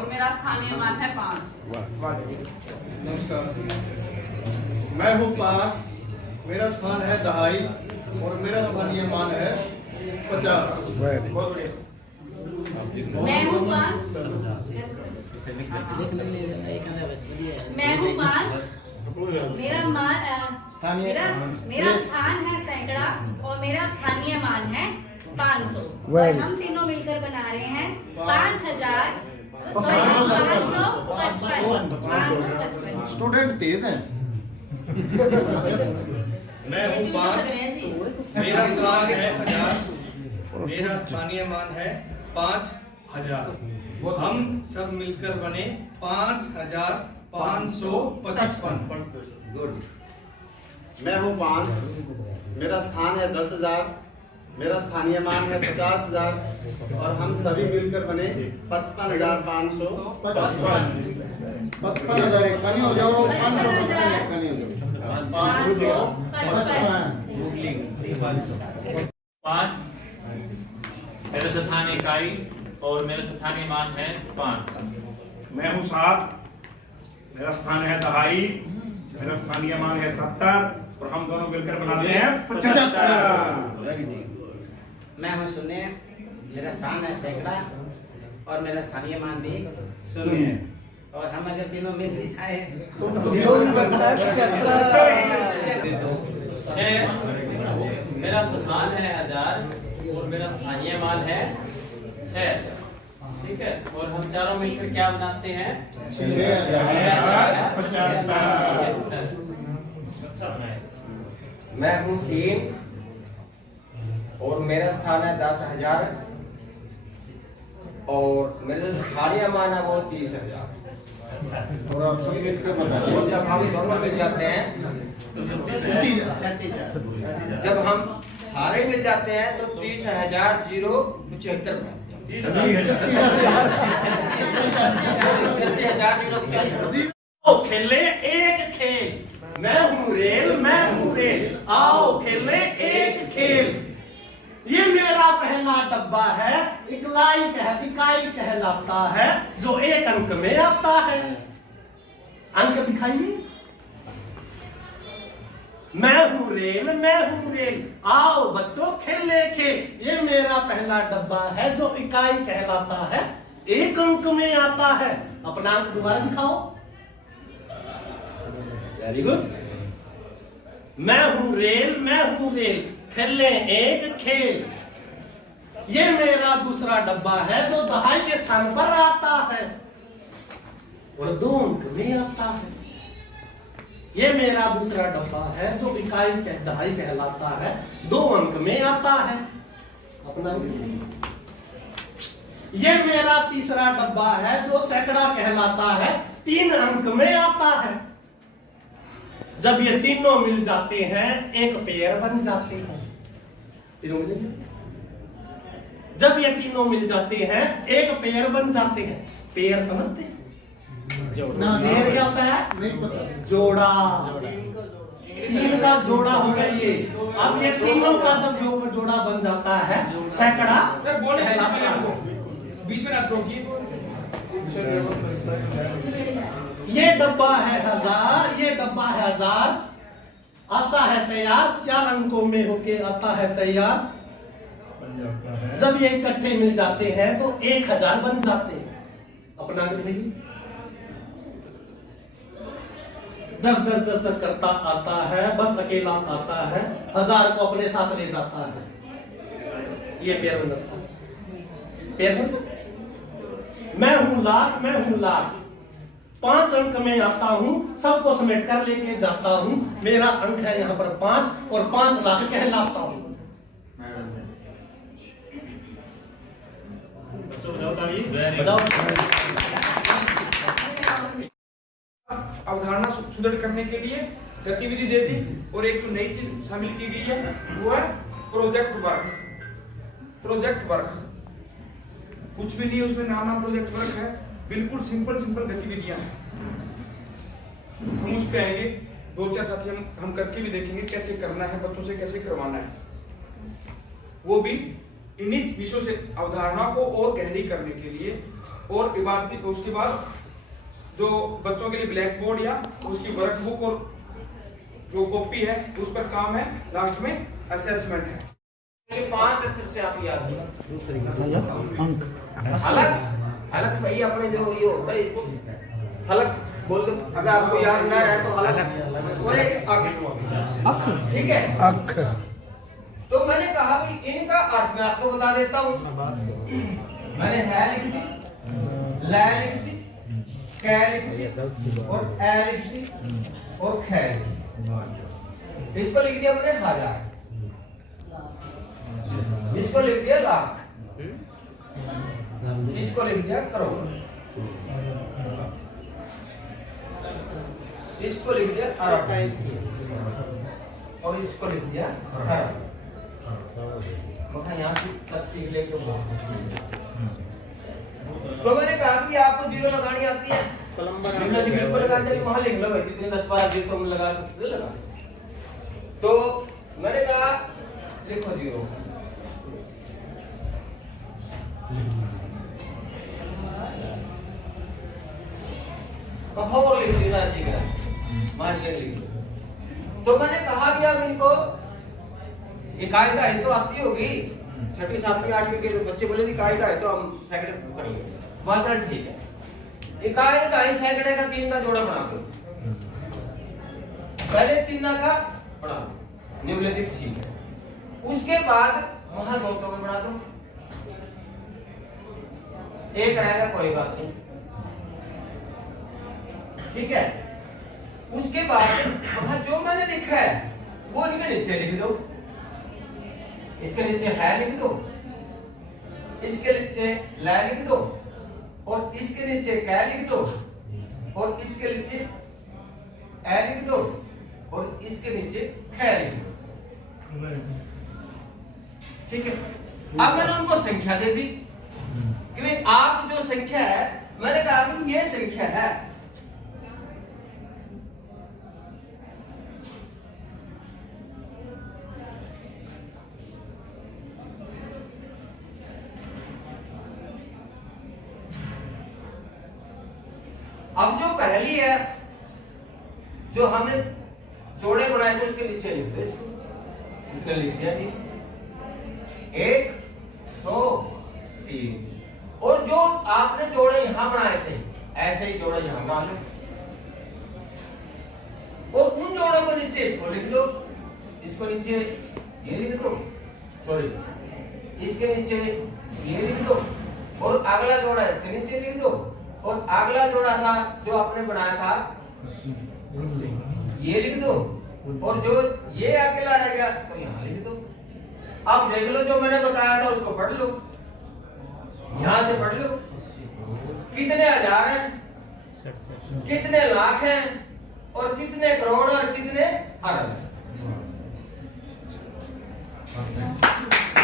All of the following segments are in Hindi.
और मेरा स्थानीय मान है 5। नमस्कार, मैं हूँ 5, मेरा स्थान है 2.5 और मेरा स्थानीय मान है 50। मैं हूँ 5, मेरा स्थान है सैकड़ा और मेरा स्थानीय मान है 500। और हम तीनों मिलकर बना रहे हैं 5,555। स्टूडेंट तेज हैं। मैं हूँ 5, मेरा स्थान है 1000, मेरा स्थानीय मान है 5000। हम सब मिलकर बने 5555। मैं हूँ 5, मेरा स्थान है 10,000, मेरा स्थानीय मान है 50,000 और हम सभी मिलकर बने 55,555। 55,000 एक खानी हो जाओ, 555 एक खानी हो जाओ। 5 मेरा स्थानीय इकाई और मेरा स्थानीय मान है 5। मैं हूँ 7, मेरा स्थान है 2.5, मेरा स्थानीय मान है 70 और हम दोनों मिलकर बनाते हैं 75। मैं हूँ 0, मेरा स्थान है सैकड़ा और मेरा स्थानीय मान भी 0 और हम अगर तीनों मिल भी जाए तो 6 मेरा स्थान है 1000 और मेरा स्थानीय मान है 6। ठीक है, और हम चारों मिलकर क्या बनाते हैं? 75। मैं हूँ 3 और मेरा स्थान है 10,000 और मेरा स्थानीय मान है वो 30,000। और आप सब मिलकर बता रहे और जब हम दोनों मिल जाते हैं जब हम सारे मिल जाते हैं तो 30,075 बनते हैं। 30,075। खेले एक खेल, मैं हूँ रेल, मैं हूँ रेल, आओ खेले एक खेल। ये मेरा पहला डब्बा है, इकाई कहलाता है, जो एक अंक में आता है। अंक दिखाइए। मैं हूँ रेल, मैं हूँ रेल, आओ बच्चों खेले खेल। ये मेरा पहला डब्बा है, जो इकाई कहलाता है, एक अंक में आता है। अपना अंक दोबारा दिखाओ। Very good. मैं हूँ रेल, मैं हूँ रेल, खेले एक खेल। ये मेरा दूसरा डब्बा है, जो 2.5 के स्थान पर आता है और 2 अंक में आता है। ये मेरा दूसरा डब्बा है, जो इकाई 2.5 कहलाता है, 2 अंक में आता है। अपना ये मेरा तीसरा डब्बा है, जो सैकड़ा कहलाता है, 3 अंक में आता है। जब ये तीनों मिल जाते हैं एक पेयर बन जाते हैं। जब ये तीनों मिल जाते हैं एक पेयर बन जाते हैं। पेयर समझते हैं? पेयर क्या होता है? नहीं पता। जोड़ा। 3 का जोड़ा होगा ये। अब ये तीनों का जब जोड़ा बन जाता है सैकड़ा कहलाता है। बीच में ये डब्बा है 1000, ये डब्बा है 1000, आता है तैयार, 4 अंकों में होके आता है तैयार। जब ये इकट्ठे मिल जाते हैं तो 1000 बन जाते हैं। अपना देखिए 10 करता आता है, बस अकेला आता है, 1000 को अपने साथ ले जाता है। ये पेयर बन जाता है। पेयर मैं हूं लाख, मैं हूं लाख, 5 अंक में आता हूं, सबको समेट कर लेके जाता हूं। मेरा अंक है यहाँ पर 5 और 5 लाख कहलाता हूं। अवधारणा सुदृढ़ करने के लिए गतिविधि दे दी और एक जो नई चीज शामिल की गई है वो है प्रोजेक्ट वर्क। प्रोजेक्ट वर्क कुछ भी नहीं, उसमें नाम प्रोजेक्ट वर्क है, बिल्कुल सिंपल गतिविधियां हैं। हम उस पे आएंगे, 2-4 साथी हम करके भी देखेंगे कैसे करना है, बच्चों से कैसे करवाना है। वो भी इन्हीं विषयों से अवधारणा को और गहरी करने के लिए और इबारती उसके बाद जो बच्चों के लिए ब्लैक बोर्ड या उसकी वर्कबुक और जो कॉपी है उस पर काम है, लास्ट में असेसमेंट है। ये 5 अक्षर से आप याद हलक हलक भाई अपने जो ये होता है हलक बोल दो, अगर आपको याद ना रहे तो हलक और एक अख, ठीक है अख। तो मैंने कहा कि इनका अर्थ मैं आपको बता देता हूँ। मैंने है लिख दी, लै लिख दी, कै लिख दी और ए लिख दी और खे लिख दी। इसको लिख दिया मैंने हजार, इसको लिख दिया लाख, इसको लिख दिया करोड़, इसको लिख दिया अरब और इसको लिख दिया खरब। मगर यहाँ से तक सीख ले तो बहुत कुछ मिल जाता। तो मैंने कहा कि आपको जीरो लगानी आती है, लिखना जी बिल्कुल लगा दे, वहां लिख लो भाई, कितने 10-12 जीरो तुम लगा सकते हो, लगा। तो मैंने कहा लिखो जीरो, और लिख दिया ठीक है, मार्जिन लिख दो। तो मैंने कहा कि अब इनको इकायदा है तो आती होगी, 6वीं 7वीं 8वीं के बच्चे बोले थी इकायदा है तो हम सैकड़े कर लेंगे, बात ठीक है। इकायदा है सैकड़े का 3 का जोड़ा बना दो, पहले 3 का बना दो, निम्नलिखित ठीक है। उसके बाद वहां 2 का बना दो, एक रहेगा कोई बात नहीं, ठीक है। उसके बाद वहां जो मैंने लिखा है वो इनके नीचे लिख दो, इसके नीचे है लिख दो, इसके नीचे लै लिख दो और इसके नीचे कै लिख दो और इसके नीचे ए लिख दो और इसके नीचे खे लिख दो, ठीक है। अब मैंने उनको संख्या दे दी कि भाई आप जो संख्या है, मैंने कहा कि ये संख्या है, अब जो पहली है जो हमने जोड़े बनाए थे उसके नीचे लिख दो, इसको लिख दिया जी 1 2 3 और जो आपने जोड़े यहां बनाए थे ऐसे ही जोड़े यहां बना लो और उन जोड़ों को नीचे इसको लिख दो, इसको नीचे ये लिख दो, सॉरी इसके नीचे ये लिख दो और अगला जोड़ा इसके नीचे लिख दो और अगला जोड़ा था जो आपने बनाया था ये लिख दो और जो ये अकेला रह गया तो यहां लिख दो। अब देख लो जो मैंने बताया था उसको पढ़ लो, यहां से पढ़ लो कितने हजार हैं, कितने लाख हैं और कितने करोड़ और कितने अरब हैं।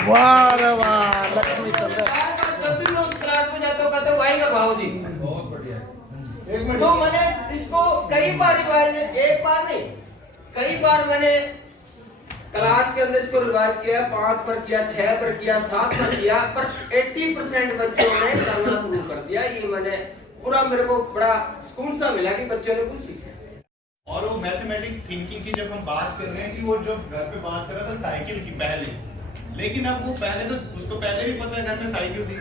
वाह रे वाह, लक्ष्मी चंद्र। जब भी मैं उस क्लास में जाता हूँ कहते हैं वाई का भाव जी, बहुत बढ़िया। एक मिनट, तो मैंने इसको कई बार रिवाइज, एक बार नहीं कई बार मैंने क्लास के अंदर इसको रिवाइज किया, 5 पर किया, 6 पर किया, 7 पर किया, पर 80% बच्चों ने करना शुरू कर दिया। ये मैंने पूरा, मेरे को बड़ा सुकून सा मिला कि बच्चों ने कुछ सीखा। और वो मैथमेटिक थिंकिंग की जब हम बात कर रहे हैं कि वो जो घर पे बात कर रहा था साइकिल की पहले, लेकिन अब वो पहले तो उसको पहले भी पता है घर में साइकिल थी,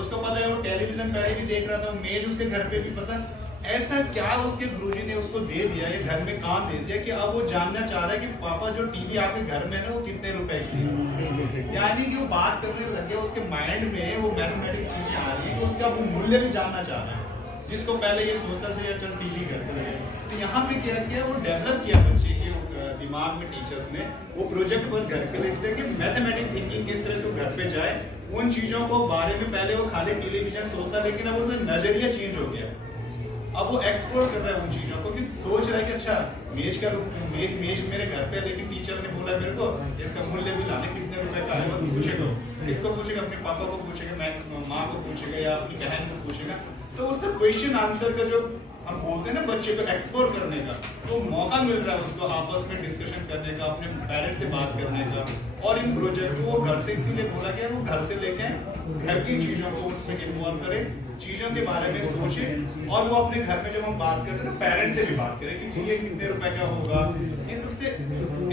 उसको पता है वो टेलीविजन पहले भी देख रहा था, मेज उसके घर पे भी पता। ऐसा क्या उसके गुरुजी ने उसको दे दिया, ये घर में काम दे दिया कि अब वो जानना चाह रहा है कि पापा जो टीवी आपके घर में है ना वो कितने रुपए की है। यानी कि वो बात करने लग गया, उसके माइंड में वो मैथमेटिक चीजें आ रही है कि उसका वो मूल्य भी जानना चाह रहा है, जिसको पहले ये सोचता था चल टीवी घर पे लगे। तो यहाँ पे क्या किया, वो डेवलप किया बच्चे के दिमाग में टीचर्स ने वो प्रोजेक्ट पर घर के लिए, इसलिए कि मैथमेटिक थिंकिंग किस तरह से वो घर पे जाए, उन चीजों को बारे में पहले वो खाली टेलीविजन सोचता, लेकिन अब उसका नजरिया चेंज हो गया। अब वो एक्सप्लोर कर रहा है उन चीजों को, कि सोच रहा है कि अच्छा मेज मेरे घर पे, लेकिन टीचर ने बोला मेरे को इसका मूल्य भी लाने कितने रुपए का है, वो पूछेगा, इसको पूछेगा, अपने पापा को पूछेगा, माँ को पूछेगा या अपनी बहन को पूछेगा। तो उसका क्वेश्चन आंसर का जो हम बोलते हैं ना बच्चे को एक्सप्लोर करने का, तो मौका मिल रहा है उसको आपस में डिस्कशन करने का, अपने पेरेंट्स से बात करने का। और इन प्रोजेक्ट को वो घर से इसीलिए बोला गया, वो घर से लेके घर की चीजों को उसमें इन्वॉल्व करें, चीजों के बारे में सोचे, और वो अपने घर में जब हम बात करते हैं ना पेरेंट्स से भी बात करें कि जी ये कितने रुपए का होगा। ये सबसे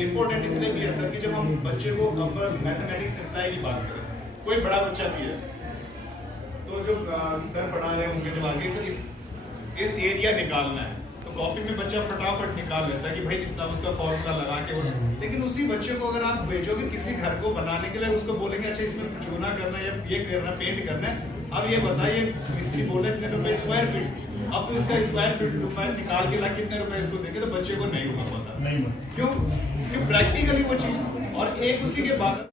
इम्पोर्टेंट इसलिए भी है सर कि जब हम बच्चे को मैथमेटिक्स सप्लाई की बात करें, कोई बड़ा बच्चा भी है तो जो सर पढ़ा रहे होंगे जब आगे तो इस एरिया निकालना है तो कॉपी में बच्चा फटाफट निकाल लेता है कि भाई इतना उसका फॉर्मूला लगा के। लेकिन उसी बच्चे को अगर आप भेजोगे किसी घर को बनाने के लिए, उसको बोलेंगे अच्छा इसमें चूना करना है या ये करना, पेंट करना है, अब ये बताइए मिस्त्री बोले इतने रुपए स्क्वायर फीट, अब तो इसका स्क्वायर फीट रुपए निकाल के ला कितने रुपए इसको देंगे, तो बच्चे को नहीं होगा पता। क्यों? क्योंकि प्रैक्टिकली वो चीज। और एक उसी के बाद